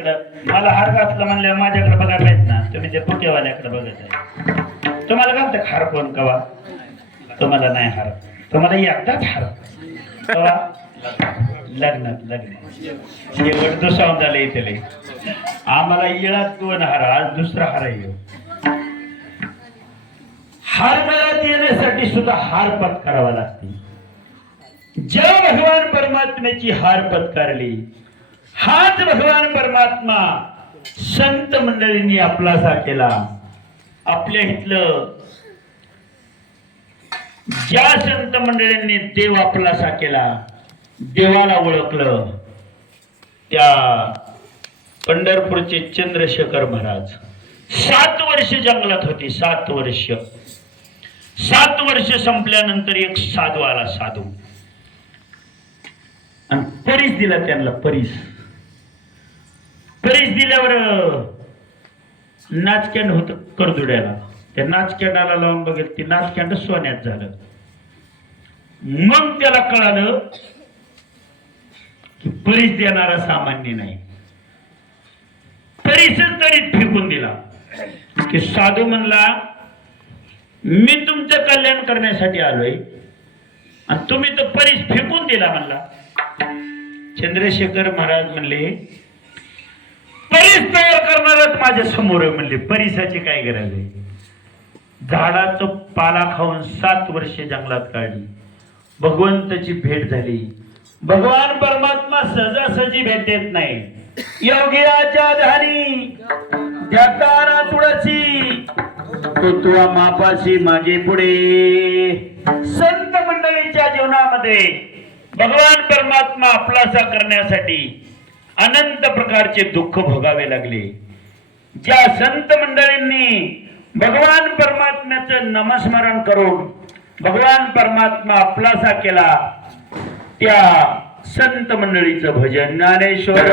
मला हार असलं म्हणल्यावर माझ्याकडे बघा नाहीत ना तुम्ही ते पुकेवाल्याकडे बघत आहे. तुम्हाला घालतं हार कोण कवा? तुम्हाला नाही हार. तुम्हाला एकदाच हार. कवा? लग्न लग्न शेवट दुसावून झालं इथे आम्हाला येळात दोन हार आज दुसरा हार येऊ हार मिळत येण्यासाठी सुद्धा हार पत्करावा लागते. ज्या भगवान परमात्म्याची हार पत्कारली हाच भगवान परमात्मा संत मंडळींनी आपलासा केला. आपल्या इथलं ज्या संत मंडळींनी देव आपलासा केला देवाला ओळखलं त्या पंढरपूरचे चंद्रशेखर महाराज. सात वर्ष जंगलात होती सात वर्ष. सात वर्ष संपल्यानंतर एक साधू आला साधू. आणि परीस दिला त्यांना परीस परीस. दिल्यावर नाचकँड होत करदुड्याला. त्या नाचकँडाला लावून बघेल ते नाचकँड सोन्यात झालं. मग त्याला कळालं की परीस देणारा सामान्य नाही. परीस तरी फेकून दिला. की साधू म्हणला मी तुमचं कल्याण करण्यासाठी आलोय. आणि तुम्ही तर परीस फेकून दिला म्हणला. चंद्रशेखर महाराज म्हणले परीस तयार करणारच माझ्यासमोर आहे म्हणले. परिसाची काय गरज आहे? झाडाचं पाला खाऊन सात वर्षे जंगलात काढली. भगवंताची भेट झाली. भगवान परमात्मा सहजासहजी भेट देत नाही. योगियाच्या धारी जगताना तुळशी तो तुला मापाशी मागे पुढे. संत मंडळीच्या जीवनामध्ये भगवान परमात्मा आपलासा करण्यासाठी अनंत प्रकारचे दुःख भोगावे लागले. ज्या संत मंडळींनी भगवान परमात्म्याचं नमस्मरण करून भगवान परमात्मा आपलासा केला त्या संत मंडळीचं भजन ज्ञानेश्वर.